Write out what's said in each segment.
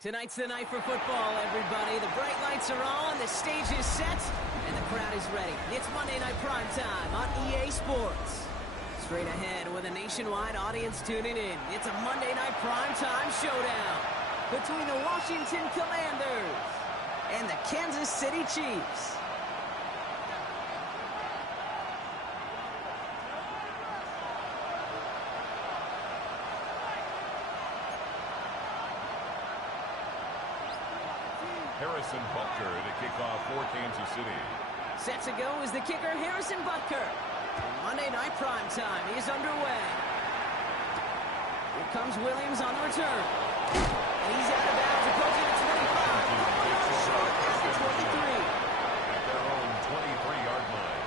Tonight's the night for football, everybody. The bright lights are on, the stage is set, and the crowd is ready. It's Monday Night Primetime on EA Sports. Straight ahead with a nationwide audience tuning in, it's a Monday Night Primetime showdown between the Washington Commanders and the Kansas City Chiefs. Harrison Butker to kick off for Kansas City. Set to go is the kicker, Harrison Butker. And Monday Night Primetime is underway. Here comes Williams on the return. And he's out of bounds, approaching the 25. Going on short at the 23. At their own 23-yard line.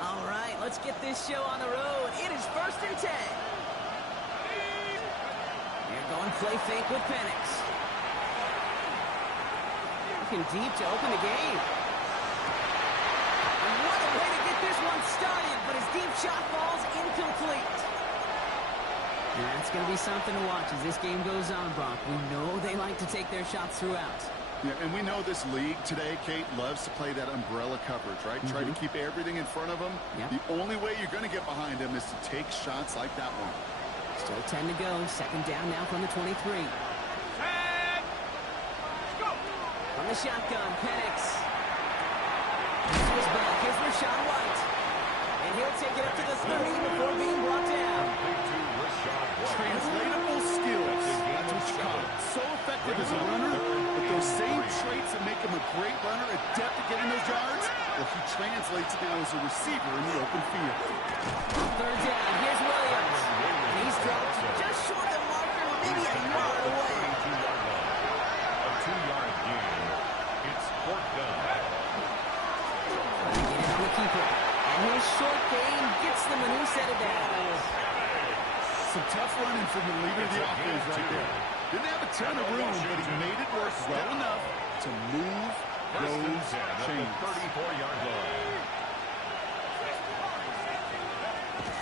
All right, let's get this show on the road. It is 1st and 10. You're going play fake with Penix. Looking deep to open the game. And what a way to get this one started, but his deep shot falls incomplete. That's going to be something to watch as this game goes on, Brock. We know they like to take their shots throughout. Yeah, and we know this league today, Kate, loves to play that umbrella coverage, right? Try to keep everything in front of them. Yep. The only way you're going to get behind them is to take shots like that one. Still 10 to go. Second down now from the 23. From the shotgun, Penix. This was back. Here's Rachaad White. And he'll take it up to the 30 before being brought down. Translatable skills. That's what you call it. So effective as a runner, but those same traits that make him a great runner, adept at getting those yards, well, he translates now as a receiver in the open field. Third down, here's Williams. And he's dropped just short of the marker, maybe a yard away. A 2-yard gain. It's 4th down. Trying to get it on the keeper. And his short gain gets them a new set of downs. Some tough running from the leader of the offense right there. Didn't have a ton of room, but he made it work well enough to move those chains. 34-yard line.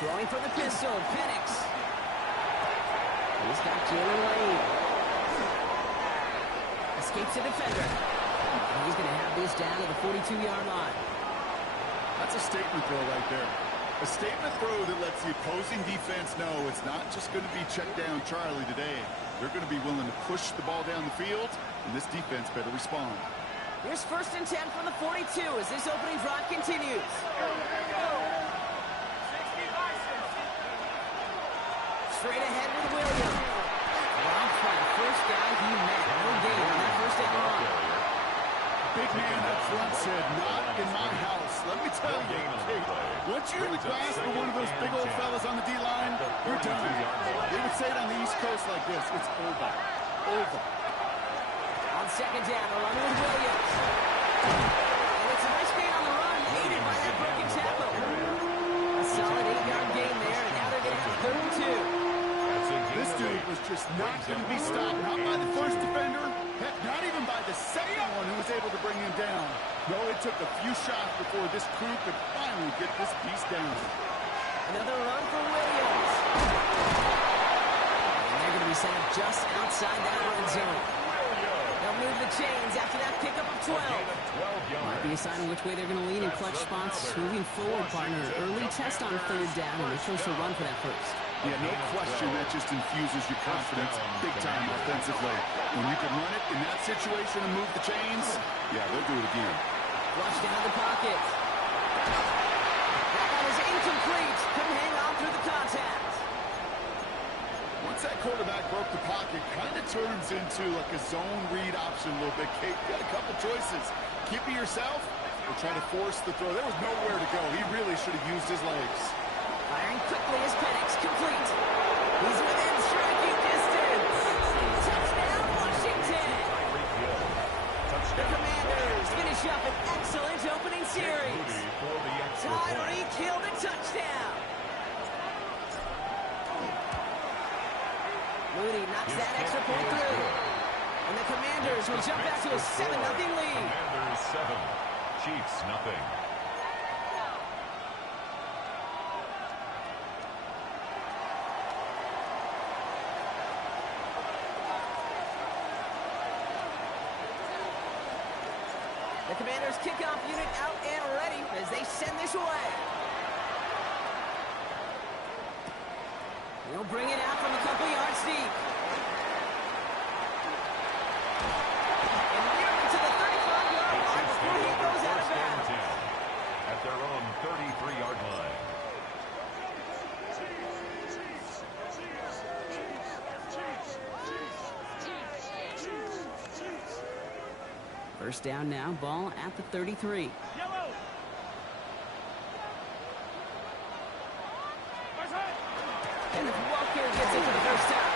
Throwing for the pistol, Penix. He's got Jalen Lane. Escapes the defender. And he's going to have this down to the 42-yard line. That's a statement throw right there. A statement throw that lets the opposing defense know it's not just going to be check down Charlie today. They're going to be willing to push the ball down the field, and this defense better respond. Here's 1st and 10 from the 42 as this opening drive continues. Straight ahead with Williams. Robbed by the first guy he met. No gain on that first down run. Big man up front said, not in my house. Let me tell you, hey, once you're in the grasp of one of those big old fellas on the D-line, you're done. They would say it on the East Coast like this, it's over. Over. On second down, a run with Williams. And it's a nice gain on the run, aided by that broken tackle. A solid 8-yard gain there, and now they're going to have 3rd and 2. This dude was just not going to be stopped, not by the first defender, heck, not even by the second one who was able to bring him down. No, it took a few shots before this crew could finally get this piece down. Another run for Williams. And they're going to be set up just outside that red zone. They'll move the chains after that pickup of 12. Might be a sign of which way they're going to lean in clutch spots moving forward, partner. Early test on 3rd down, and they're supposed to run for that first. Yeah, no question, that just infuses your confidence big time offensively. When you can run it in that situation and move the chains, yeah, they'll do it again. Flush down the pocket. That was incomplete. Couldn't hang on through the contact. Once that quarterback broke the pocket, kind of turns into like a zone read option a little bit. Kate, you got a couple choices. Keep it yourself or try to force the throw. There was nowhere to go. He really should have used his legs. Firing quickly as Penix, complete. He's within striking distance. Touchdown, Washington. The Commanders finish up an excellent opening series. Tyreek Hill the touchdown. that extra point through. And the Commanders will jump back to a 7-0 lead. Commanders 7, Chiefs nothing. The Commanders kickoff unit out and ready as they send this away. He'll bring it out from a couple yards deep. And nearly to the 35-yard line before he goes out of bounds. At their own 33-yard line. First down now, ball at the 33. Kenneth Walker gets it for the first time.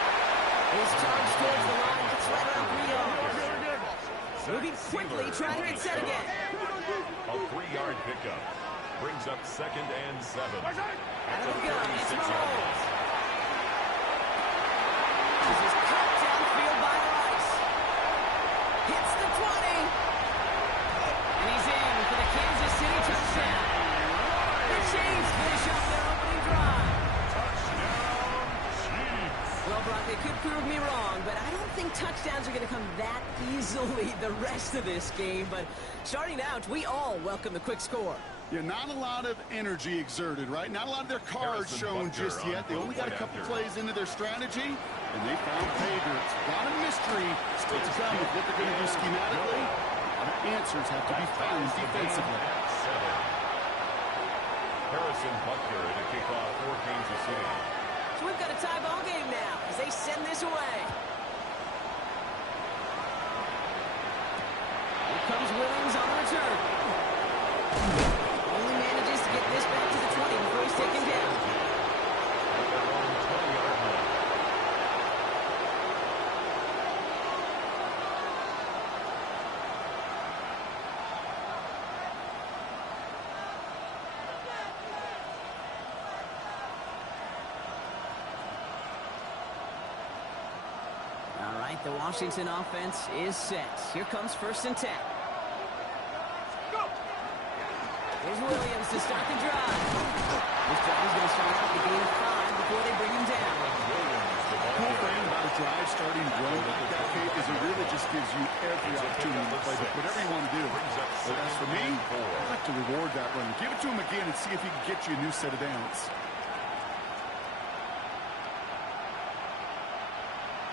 His charge towards the line, it's right around 3 yards. Moving quickly, trying to get set again. A 3-yard pickup. Brings up 2nd and 7. Out of the gun, it's Mahomes. This is cut downfield by Rice. Hits the 20. And he's in for the Kansas City touchdown. The Chiefs finish up their opening drive. Touchdown, Chiefs. Well, Brock, they could prove me wrong, but I don't think touchdowns are going to come that easily the rest of this game. But starting out, we all welcome the quick score. Yeah, not a lot of energy exerted, right? Not a lot of their cards shown just yet. They only got a couple plays into their strategy, and they found pay dirt. A lot of mystery still to come with what they're going to do schematically. The answers have to be found defensively. Harrison Butker at a kickoff for Kansas City. So we've got a tie ball game now as they send this away. Here comes Williams on the return. Only manages to get this back to the 20 before he's taken down. At their own 20-yard line. All right, the Washington offense is set. Here comes 1st and 10. Here's Williams to start the drive. This drive is going to start out the gain of 5 before they bring him down. The cool thing about a drive starting run like that, Kate, is it really just gives you every opportunity to play whatever you want to do. But as for me, I'd like to reward that run. Give it to him again and see if he can get you a new set of downs.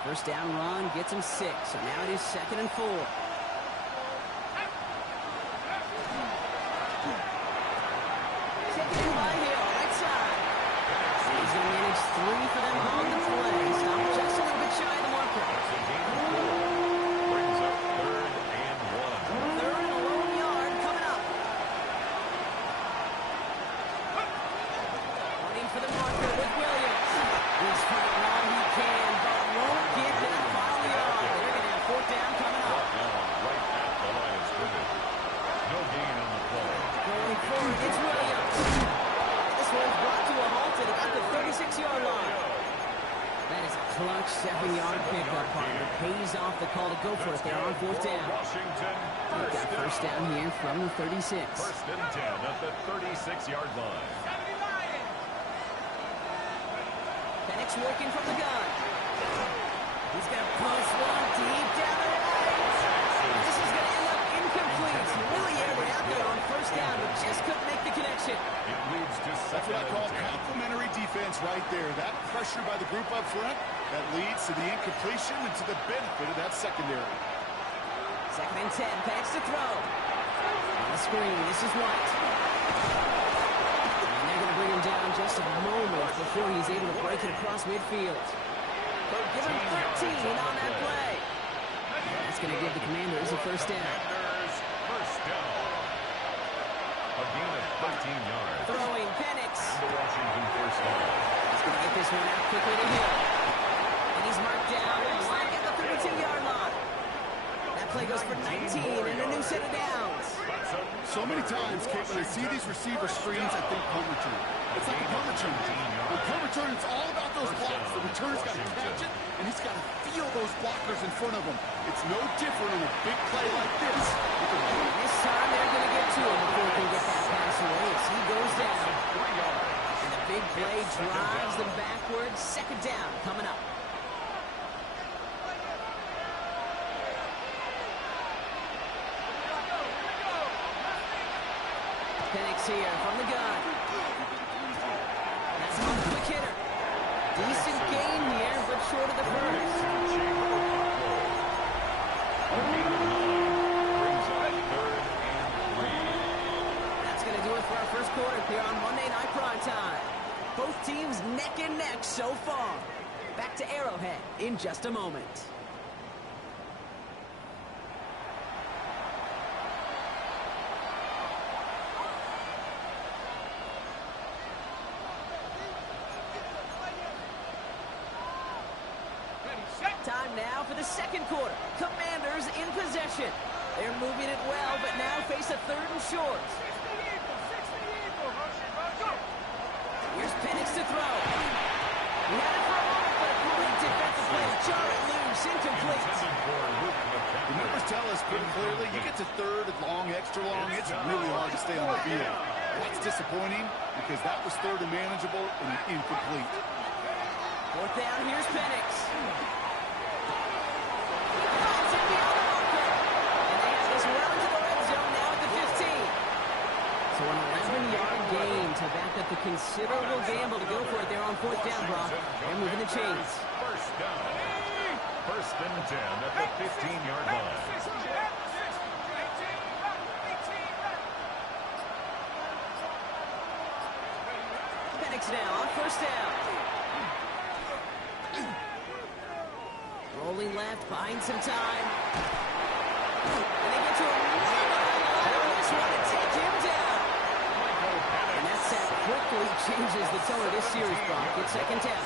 First down run gets him 6, so now it is 2nd and 4. Taken in by Hill, right side. He's going to manage 3 for them on the play. Stop just a little bit shy of the marker. Brings up 3rd and 1. 3rd and a lone yard coming up. Waiting for the marker with Williams. He's fighting all he can, but won't get that final yard. They're going to have 4th down coming up. Right at the line of scrimmage. No gain on the play. Going forward, it's Williams. This one's brought to a halt at about the 36-yard line. That is a clutch 7-yard pickup, partner. Pays off the call to go for it there on 4th down. Washington. We've got first down here from the 36. 1st and 10 at the 36-yard line. Penix working from the gun. He's going to push one deep down the right. This is going to end up incomplete. He really aired it out there on 1st down, but just couldn't make the connection. It leads to That's what I 2nd call and 10. complimentary defense right there. That pressure by the group up front, that leads to the incompletion and to the benefit of that secondary. 2nd and 10, Penix to throw. On the screen, this is White. And they're going to bring him down just a moment before he's able to break it across midfield. They'll give him 13 on that play. That's going to give the Commanders a 1st down. Commanders, 1st down. A gain of 13 yards. Throwing Penix. The Washington 1st down. He's going to get this one out quickly to Hill. And he's marked down. Looks like at the 32-yard line. That play goes for 19 and a new set of downs. So many times, Kate, when I see these receiver screens, I think punt return. It's like a punt return. When punt return, it's all about those blocks. The returner's got to catch it, and he's got to feel those blockers in front of them. It's no different on a big play like this. This time they're going to get to him before he can get that pass away as he goes down. And the big play drives them backwards. Second down coming up. Penix here from the gun. That's a quick hitter. Decent gain here, but short of the first. That's going to do it for our first quarter here on Monday Night Primetime. Both teams neck and neck so far. Back to Arrowhead in just a moment. Time now for the second quarter. Commanders in possession. They're moving it well, but now face a third and short. Here's Penix to throw. He had it for a moment, but a great defensive play. Jar it loose, incomplete. The numbers tell us pretty clearly, you get to third and long, extra long, it's really hard to stay on the field. That's disappointing because that was third and manageable and incomplete. Fourth down, here's Penix. So an 11-yard gain to back up the considerable gamble to go for it there on fourth down, Brock. They're moving the chains. First down. First and 10 at the 15-yard line. Penix now on first down. Rolling left, buying some time. And they get to a this one to take him down. And that sack quickly changes the tone of this series, Brock. It's second down.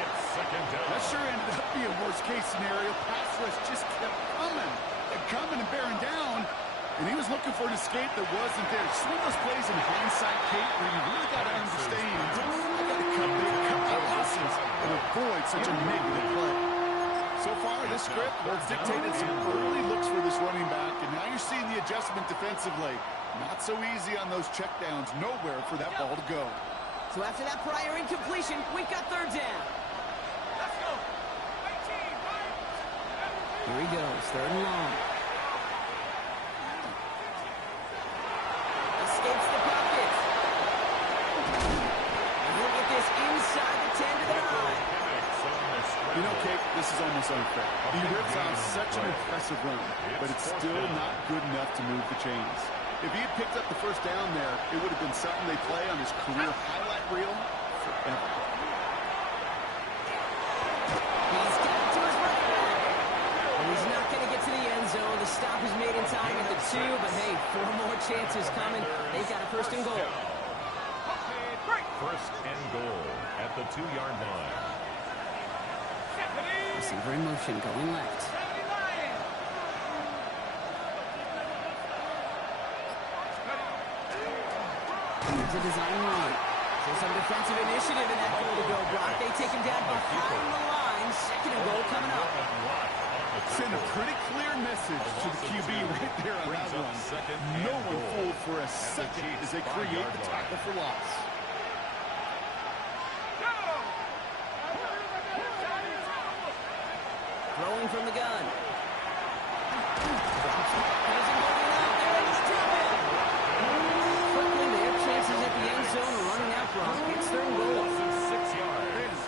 It's second down. That sure ended up being worst-case scenario. Pass rush just kept coming and bearing down. And he was looking for an escape that wasn't there. Just one of those plays in hindsight, Kate, where you really got to understand. You got to cut my losses and avoid such a negative play. So far, this script has dictated some early looks for this running back, and now you're seeing the adjustment defensively. Not so easy on those checkdowns. Nowhere for that ball to go. So after that prior incompletion, we've got third down. Let's go. Here he goes, third and long. Escapes the pocket. And he'll get this inside the 10 to the 9. You know, Kate, this is almost unfair. He rips off such an impressive run, but it's still not good enough to move the chains. If he had picked up the first down there, it would have been something they play on his career highlight reel forever. He's got it to his right. And he's not going to get to the end zone. The stop is made in time at the 2, but hey, 4 more chances coming. They've got a first and goal. First and goal at the 2-yard line. Receiver in motion, going left. Here's a design run. So some defensive initiative in that goal to go, Brock. They take him down behind the line. Second and goal coming up. Send a pretty clear message to the QB right there on that one. No one fooled for a second as they create the tackle for loss. Throwing from the gun. Quickly, they have chances at the end zone running out, Brock. It's third and goal. 6 yards.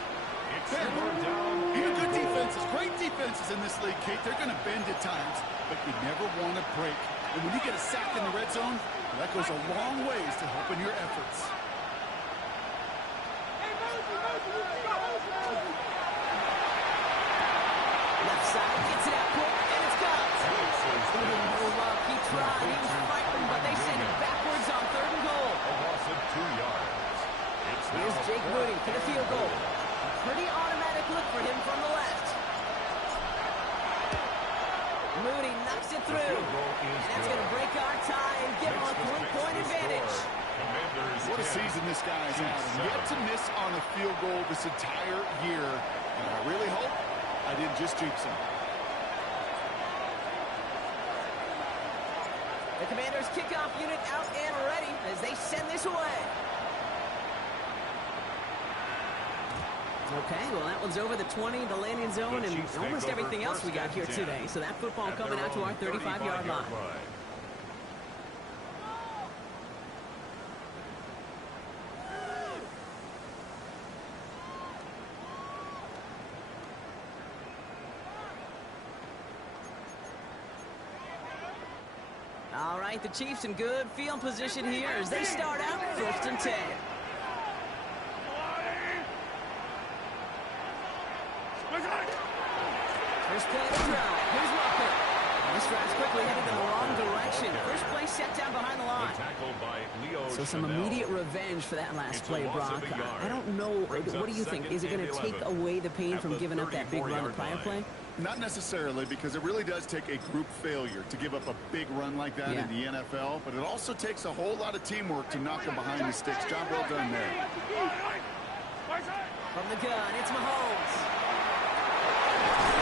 It's down. Even good defenses, great defenses in this league, Kate, they're going to bend at times, but you never want to break. And when you get a sack in the red zone, that goes a long ways to helping your efforts. Left side, gets it out quick, and it's gone. He didn't move up, he tried, he was fighting, but they send it backwards on third and goal. A loss of 2 yards. Here's Jake Moody for the field goal. A pretty automatic look for him from the left. Moody knocks it through, and that's going to break our tie and give him a 3-point advantage. What a season this guy's had. Yet to miss on a field goal this entire year. And I really hope I didn't just jinx him. The Commanders' kickoff unit out and ready as they send this away. Okay, well, that one's over the 20, the landing zone, and almost everything else we got here today. So that football coming out to our 35-yard line. All right, the Chiefs in good field position here as they start out 1st and 10. First play of the drive. Here's Walker. And this drive's quickly headed in the wrong direction. First play set down behind the line. So some immediate revenge for that last play, Brock. I don't know. What do you think? Is it going to take away the pain from giving up that big run the prior play? Not necessarily, because it really does take a group failure to give up a big run like that in the NFL, but it also takes a whole lot of teamwork to knock them behind the sticks. Job well done there. From the gun, it's Mahomes.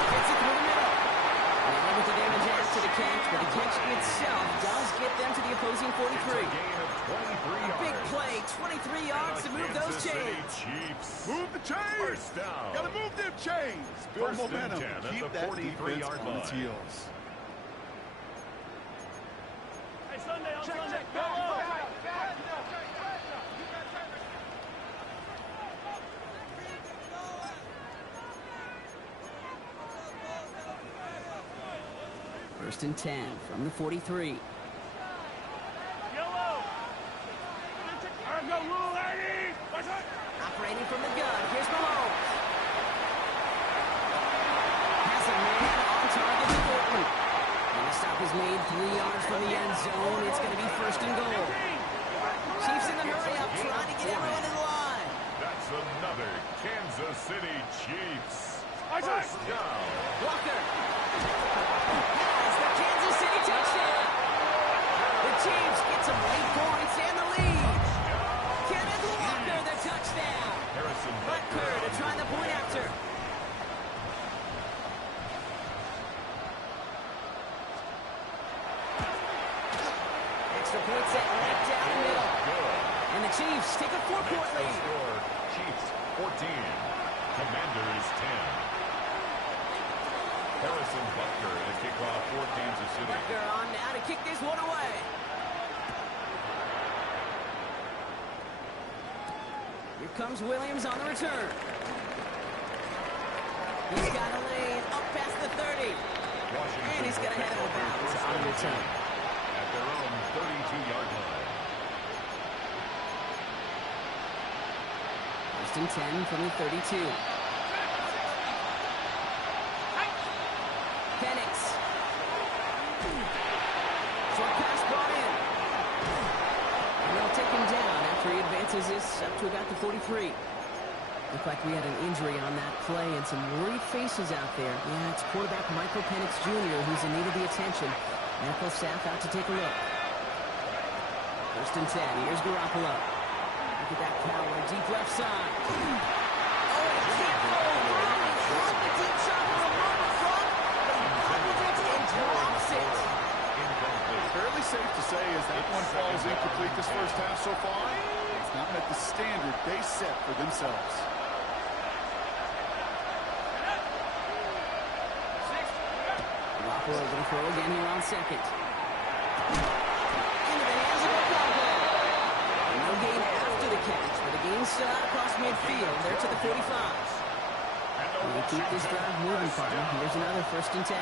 Gets it through the middle. And able to damage after the catch, but the catch itself does get them to the opposing 43. A big play, 23 yards to move those chains. Move the chains! Gotta move them chains! Build momentum. Keep that defense on its heels. Hey, Sunday, on Sunday. Go! First and 10 from the 43. Operating from the gun. Here's Mahomes. Has a man on target to Portland. And the stop is made 3 yards from the end zone. It's going to be 1st and goal. Chiefs in the hurry-up trying to get everyone in line. That's another Kansas City Chiefs. First down. Walker has the Kansas City touchdown. The Chiefs get some late points and the lead. Kenneth Walker, the touchdown. Butker to try the point after. Extra point set right down the middle. And the Chiefs take a 4-point lead. Chiefs 14, Commanders 10. Harrison Butker to kick off for Kansas City. Butker on now to kick this one away. Here comes Williams on the return. He's got a lane up past the 30. And he's going to head out of bounds on the return. At their own 32-yard line. First and 10 from the 32. Penix. Short pass brought in. And they'll take him down after he advances this up to about the 43. Looked like we had an injury on that play and some worried faces out there. Yeah, it's quarterback Michael Penix Jr. who's in need of the attention. Medical staff out to take a look. First and 10. Here's Garoppolo. Look at that power. Deep left side. Oh, he can't go. On the deep shot from the moment front. But he bobbles it and drops it. Fairly safe to say as that one falls incomplete this first half so far. It's not met the standard they set for themselves. Garoppolo going to throw again here on second. Into the hands of Garoppolo. No gain after the catch, but the gain still out across midfield. There to the 45. We'll keep this drive moving, partner. Here's another 1st and 10.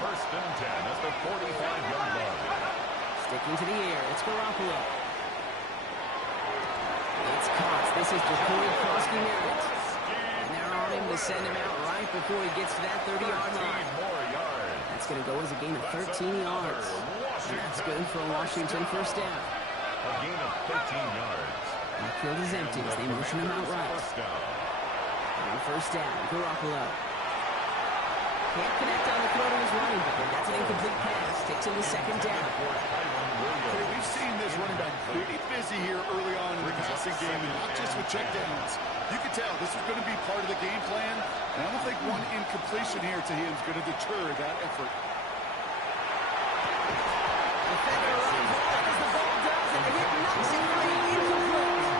First and 10 at the 45-yard line. Sticking to the air, it's Garoppolo. It's caught. This is Jacoby Kroski-Merritt. And they're on him to send him out right before he gets to that 30-yard line. That's going to go as a gain of 13 yards. And that's good for a Washington first down. A gain of 13 yards. The field is empty as they motion him out right. And first down, Garoppolo. Can't connect on the throw to his running back. That's an incomplete pass. Takes him to second down. We've seen this running back pretty busy here early on in the passing game, and not just with checkdowns. You can tell this is going to be part of the game plan, and I don't think one incompletion here to him is going to deter that effort. Defender runs right as the ball does, and the hit knocks it free. Incomplete.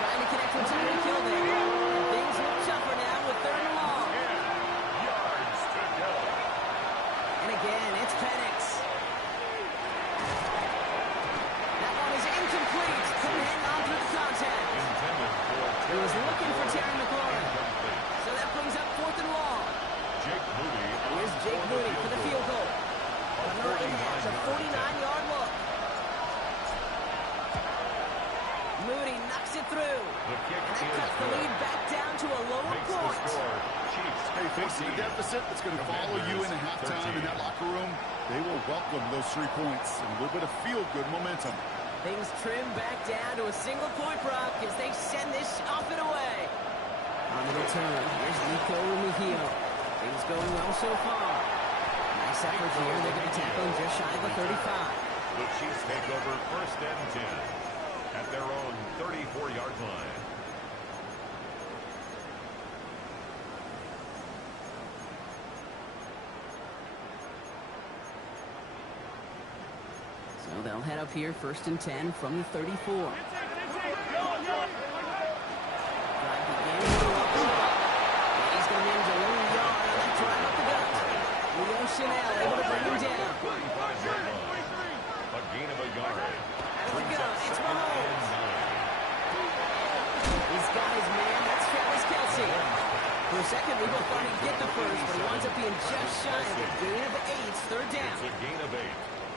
Trying to connect with time to kill there. And things look tougher now with 3rd and long. 10 yards to go. And again, it's Penix. That one is incomplete. Couldn't hang on through the contact. Intended for He was looking for Terry McLaurin. So that brings up 4th and long. Jake Moody. Here's Jake Moody for the field goal. Hunter it has a 49-yard look. Moody knocks it through. The kick And that is cuts the good. lead back down to a lower Makes the point. score. Chiefs Hey, facing a 14. deficit that's going to follow you into halftime in that locker room, they will welcome those 3 points and a little bit of feel-good momentum. Things trim back down to a single-point Brock as they send this off and away. On the return, here's Nico Mejio. Things going well so far. Nice effort here. They're going to tackle him just shy of the 35. The Chiefs take over 1st and 10 at their own 34-yard line. So they'll head up here 1st and 10 from the 34. Drive begins. He's going to manage a long yard on that drive up the gut. Leo Chanel able to bring him down. 35-yard line. A gain of a yard. Out of the gun, it's Mahomes. He's got his man, that's Travis Kelce. For a second, we both thought he'd get the first, but he winds up being just shy of a gain of 8, 3rd down. It's a gain of 8.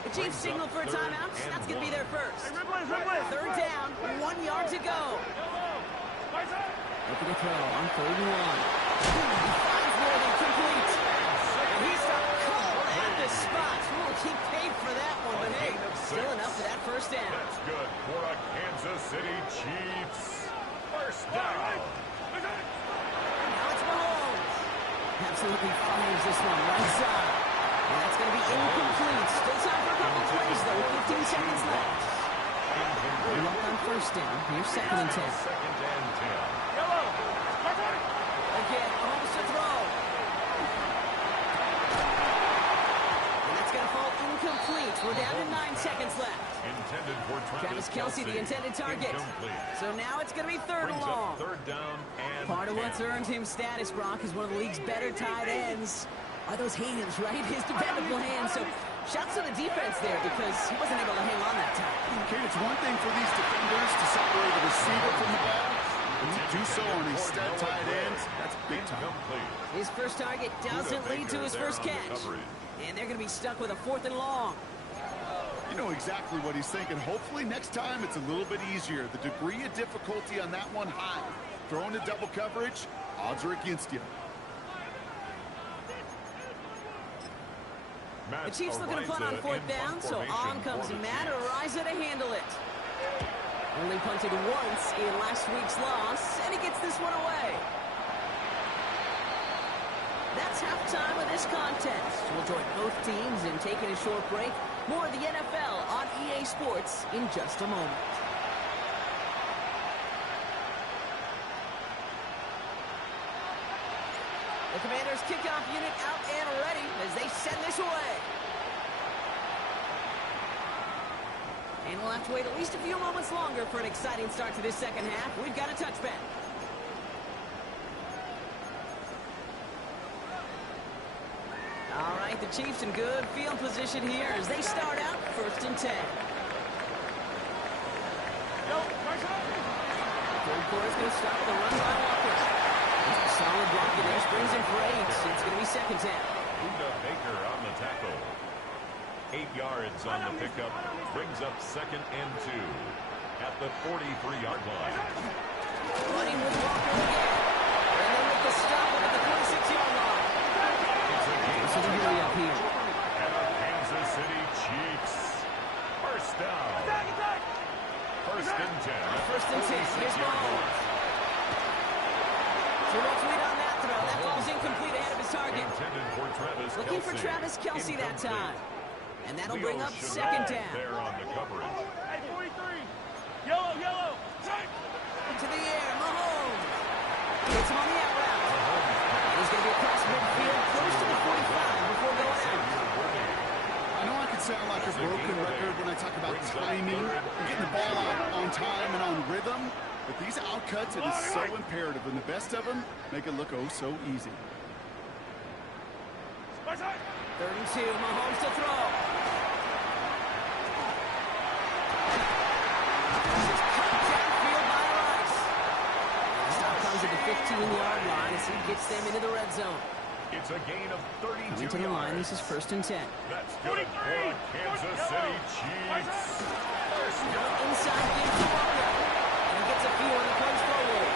The Chiefs signal for a timeout. That's going to be their first. 3rd down, 1 yard to go. Looking to throw on 3rd and 1. He finds more than complete. And he stopped cold at the spot. Ooh, he paid for that one, but hey, still enough for that 1st down. That's good for a Kansas City Chiefs. 1st down. Now it's Mahomes. Absolutely fires this one right side. And that's going to be incomplete. Still time for a couple plays, though. 15 seconds left. We're up on 1st down. Here's 2nd and 10. 2nd and 10. Again, Mahomes to throw. And that's going to fall incomplete. We're down to 9 seconds left. Intended for Travis Kelce, the intended target. Incomplete. So now it's going to be 3rd and Brings long. up 3rd down and Part of 10. what's earned him status, Brock, is one of the league's better tight ends. Are those hands, right? His dependable hands. So shouts to the defense there because he wasn't able to hang on that time. Okay, it's one thing for these defenders to separate the receiver from the ball. When you do so on a stud tight end, that's big time. Incomplete. His first target doesn't lead to his first catch. And they're going to be stuck with a 4th and long. You know exactly what he's thinking. Hopefully next time it's a little bit easier. The degree of difficulty on that one high. Throwing to double coverage, odds are against you. The Chiefs looking to punt on 4th down, so on comes Matt Ariza to handle it. Only punted once in last week's loss, and he gets this one away. That's halftime of this contest. We'll join both teams in taking a short break. More of the NFL on EA Sports in just a moment. The Commanders' kickoff unit out and ready as they send this away. And we'll have to wait at least a few moments longer for an exciting start to this 2nd half. We've got a touchback. All right, the Chiefs in good field position here as they start out 1st and 10. Third quarter's going to start with a run by Walker. Solid blocking there, springs in for 8. It's going to be 2nd down. Buda Baker on the tackle. 8 yards on the pickup. Brings up 2nd and 2 at the 43-yard line. Running with Walker again. And then with the stop at the 46-yard line. So they're hurry up here. And the Kansas City Chiefs. 1st down. 1st and 10. 1st and 10. Here's Mahomes. Too much lead on that throw. That ball's incomplete ahead of his target. Intended for Travis Looking Kelce. for Travis Kelce that Incomplete. time. And that'll Leo bring up Chanel 2nd down. there on the coverage. Hey, 43. Yellow. Into the air, Mahomes. Hits him on the out route. And he's going to be across midfield, close to the 45 before going out. I know I can sound like a broken record when I talk about timing and getting the ball out on time and on rhythm, but these outcuts, it is so imperative, and the best of them make it look oh so easy. 32, Mahomes to throw. This is cut downfield by Rice. The stop comes at the 15-yard line as he gets them into the red zone. It's a gain of 32 Coming to the line, this is 1st and 10. That's good for the Kansas City Chiefs. Inside game to Walker. And he gets a few on the punch forward.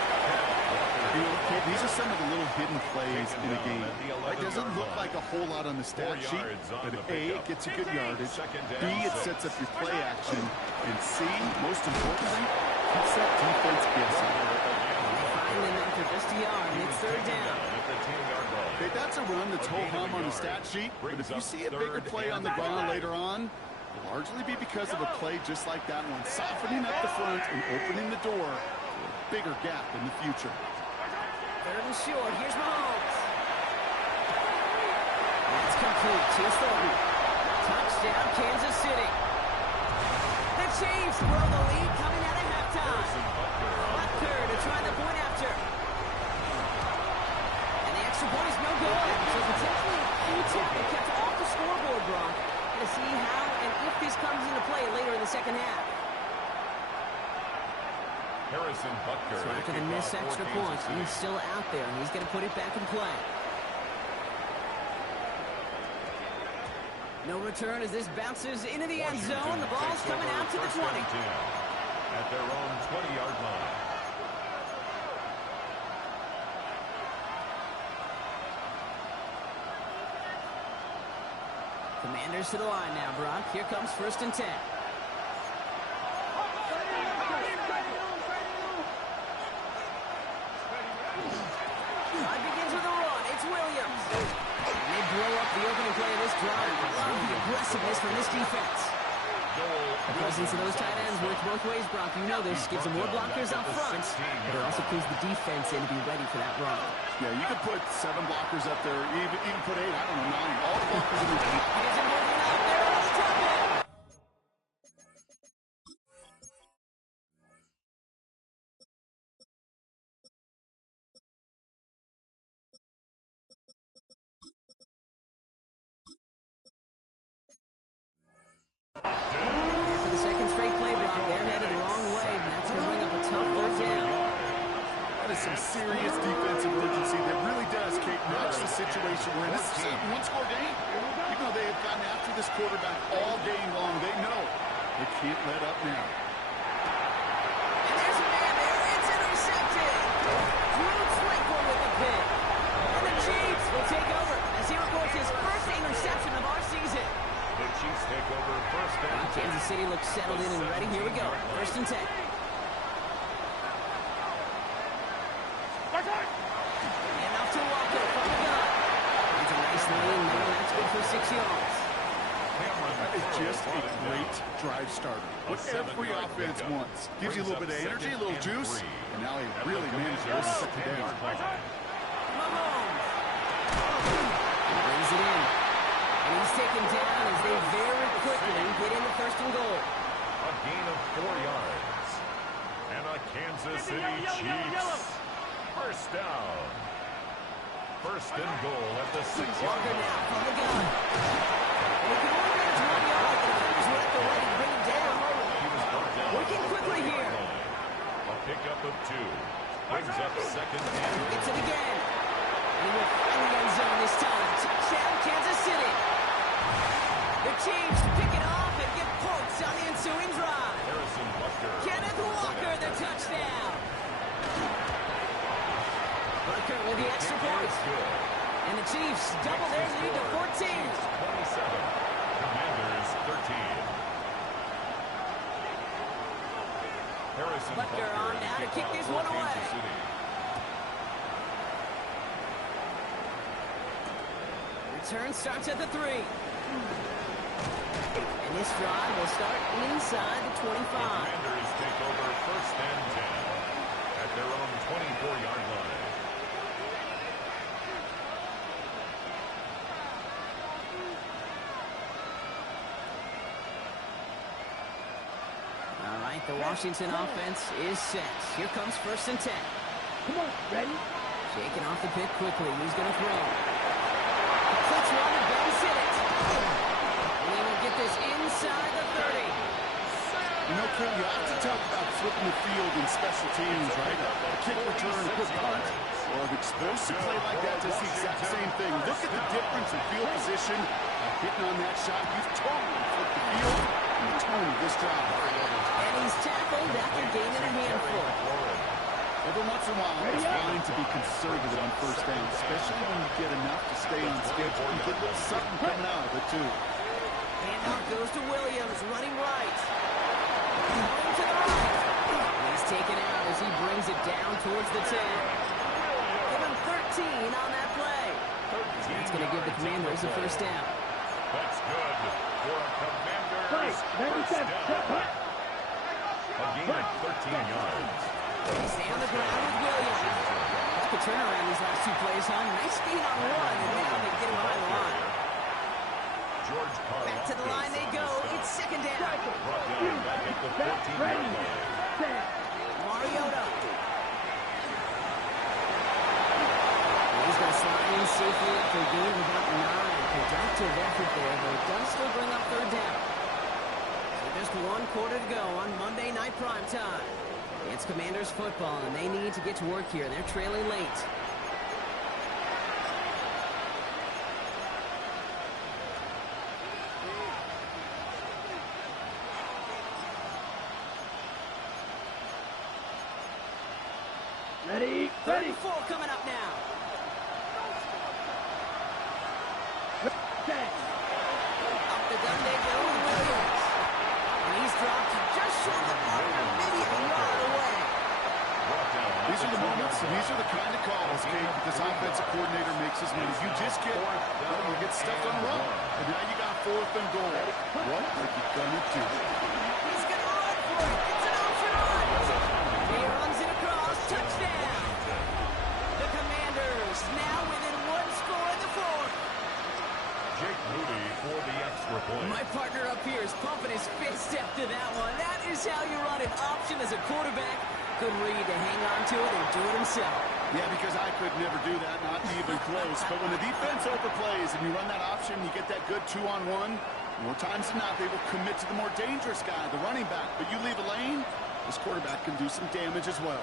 These are some of the little hidden plays in a game. It doesn't look like a whole lot on the stat sheet, but A, it gets you good yardage, B, it sets up your play action, and C, most importantly, keeps that defense guessing. Find them after just a yard, and it's 3rd down. Okay, that's a run that's ho-hum on the stat sheet, but if you see a bigger play on the ground later on, it'll largely be because of a play just like that one, softening up the front and opening the door for a bigger gap in the future. 3rd and short, here's Mahomes. That's complete, to Thornton. Touchdown, Kansas City. The Chiefs grow the lead coming out of halftime. Butker to try the point after. And the extra point is no good. So potentially a key tackle kept off the scoreboard, Brock. To see how and if this comes into play later in the second half. Harrison Butker. So after the missed extra point, he's still out there, and he's going to put it back in play. No return as this bounces into the end zone. The ball's coming out to the 20. At their own 20-yard line. Commanders to the line now, Brock. Here comes 1st and 10. Drive begins with a run. It's Williams. And they blow up the opening play of this drive. Love the aggressiveness from this defense. The presence of those tight ends works both ways, Brock. You know this. Gives them more blockers up front, but it also puts the defense in to be ready for that run. Yeah, you could put 7 blockers up there, even put 8, I don't know, 9. All the blockers in the team. He isn't moving out there. Let's tap it. For the second straight play, Brock, they're headed the wrong way, and that's going to bring up a tough 3rd down. That is some serious defensive urgency that really does, Kate, match the situation we're in. This is a one-score game. Even though they have gotten after this quarterback all game long, they know they can't let up now. And there's a man there. It's intercepted. Drew Swinkle with the pick. And the Chiefs will take over as he records his first interception of our season. The Chiefs take over 1st and 10. Kansas City looks settled in and ready. Here we go. 1st and 10. And off to Walker from the gun. It's a nice lean. That's good for 6 yards. That is just a great drive starter. What every offense wants. Gives you a little bit of energy, a little juice, and now he really managed to set it down. Mahomes. Brings it in. And he's taken down as they very quickly get into 1st and goal. A gain of 4 yards. And a Kansas City Chiefs 1st down. 1st and goal at the 6-yard Walker line. now from the gun. And he can only manage 1 yard. The defenders were at the ready to bring him down. He was brought down. Working quickly here. A pickup of 2. Brings up 2nd and Gets it again. And he will find the end zone this time. Touchdown, Kansas City. The Chiefs pick it off and get points on the ensuing drive. Harrison Butker. Kenneth Walker, the touchdown. Butker with the extra point. And the Chiefs double their lead to 14. 27. Commanders 13. Harrison Butker on now to kick this one away. Return starts at the 3. And this drive will start inside the 25. Commanders take over 1st and 10 at their own 24-yard line. The Washington offense is set. Here comes 1st and 10. Come on, ready? Shaking off the pick quickly. He's going to throw. Completes one and bangs hit it. And he will get this inside the 30. You know, Kim, you have to talk about flipping the field in special teams, right? A kick return, a quick punt, or an explosive play like that does the exact same thing. Look at the difference in field position. Hitting on that shot, you've totally flipped the field and the tone of this drive. And he's tackled after gaining a handful. Every once in a while, it's fine to be conservative on 1st down, especially when you get enough to stay on schedule and get a little something coming out of it, too. Handoff goes to Williams, running right. Going to the right. He's taken out as he brings it down towards the 10. Give him 13 on that play. That's going to give the Commanders a 1st down. That's good for a Commanders 1st down. A gain of 13 yards. They stay on the ground with Williams. That's the turnaround these last 2 plays, huh? Nice gain on 1, and now they get him behind the line. Back to the line they go. It's 2nd down. Back at the 14-yard line. Mariota. He's going to slide in safely after a gain of about 9. Productive effort there, but it does still bring up 3rd down. So just 1 quarter to go on Monday Night Primetime. It's Commanders football, and they need to get to work here. They're trailing late. Ready? 34 coming up now. Up the gun they go with Williams. And he's dropped just short of the marker, maybe a yard away. These are the moments, and these are the kind of calls, Kate, that this offensive coordinator makes his moves. You just get, you get stuffed on the run, and now you got 4th and goal. What are you gonna do? He's gonna run for it. It's an option run. He runs it across. Touchdown. The Commanders now within 1 score in the 4th. Jake Moody for the extra point. My partner up here is pumping his fist after that one. That is how you run an option as a quarterback. Good read to hang on to it and do it himself. Yeah, because I could never do that, not even close. But when the defense overplays and you run that option, you get that good 2-on-1, more times than not, they will commit to the more dangerous guy, the running back. But you leave a lane, this quarterback can do some damage as well.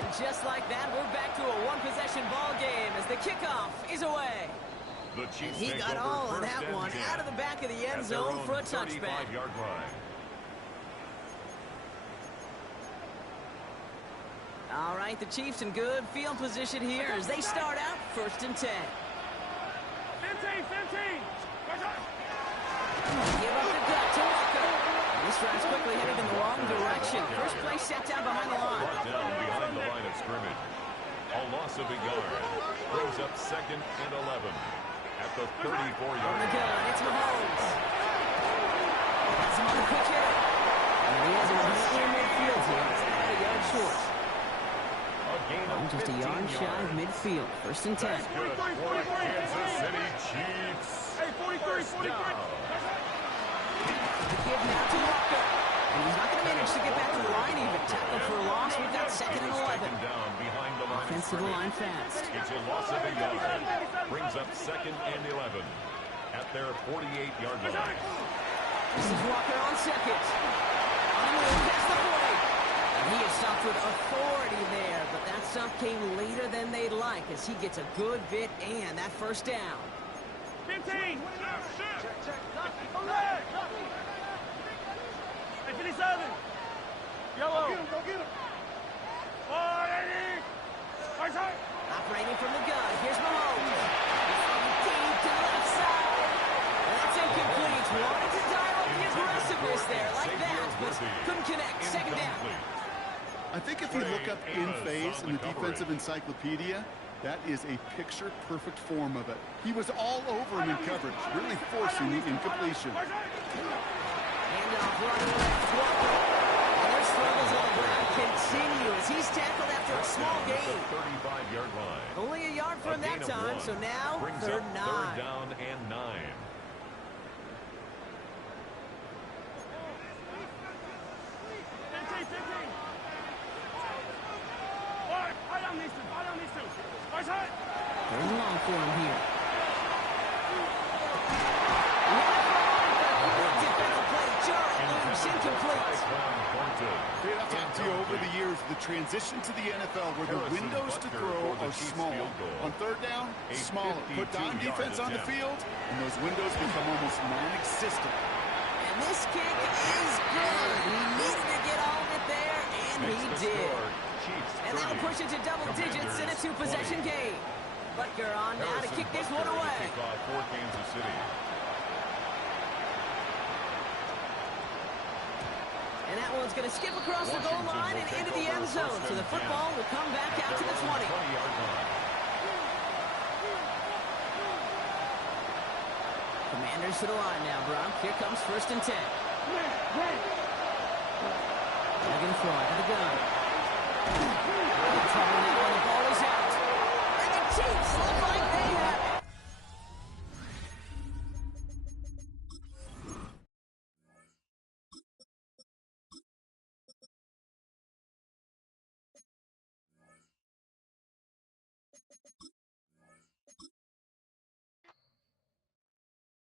And just like that, we're back to a 1-possession ball game as the kickoff is away. The Chiefs He got all on that one out of the back of the end zone for a touchback. 35-yard line. All right, the Chiefs in good field position here as they start out 1st and 10. 15. Give up the gut to Walker. This drive's quickly headed in the wrong direction. First play set down behind the line. Brought down behind the line of scrimmage. A loss of a yard. Brings up 2nd and 11 at the 34-yard On the line. gun, it's Mahomes. Has him on the quick hitter. And he has him near midfield here. It's about a yard short. Just a yard shy of midfield. 1st and 10. That's good for the Kansas City Chiefs. Hey, 43. Down. The give now to Walker. And he's not going to manage to get back to the line even. Tackle for a loss. We've got 2nd and 11. Taken down behind the line. Offensive line fast. It's a loss of a yard. Brings up 2nd and 11 at their 48-yard line. This is Walker on 2nd. On the move past the 40. And he is stopped with authority there, but that stop came later than they'd like as he gets a good bit and that 1st down. 15. Hey, 57. Yellow. Go get him. Operating from the gun. Here's Mahomes. Deep to the left side. And that's incomplete. Wanted to dial up the aggressiveness there like that, but couldn't connect. 2nd down. I think if you look up in phase in the defensive encyclopedia, that is a picture-perfect form of it. He was all over him in coverage, really forcing the incompletion. Handoff running left. Walker. And their struggles on the ground continue as he's tackled after a small gain. 35-yard line. Only a yard for him that time, so now Brings 3rd up and 9. 3rd down and 9. Third and long for him here. Defensive play, jarring, loose, incomplete. I've talked to you over the years, the transition to the NFL where the windows to throw are smaller. On third down, smaller. Put dime defense on the field, and those windows become almost non-existent. And this kick is good. He needed to get all of it there, and he did. And that'll push it to double digits in a two-possession game. Butker on now to kick this one away. For Kansas City. And that one's going to skip across the goal line and into the end zone. So the football will come back out to the 20. Commanders to the line now, Bronk. Here comes 1st and 10. Megan Froy to the gun. The ball is out. And the Chiefs look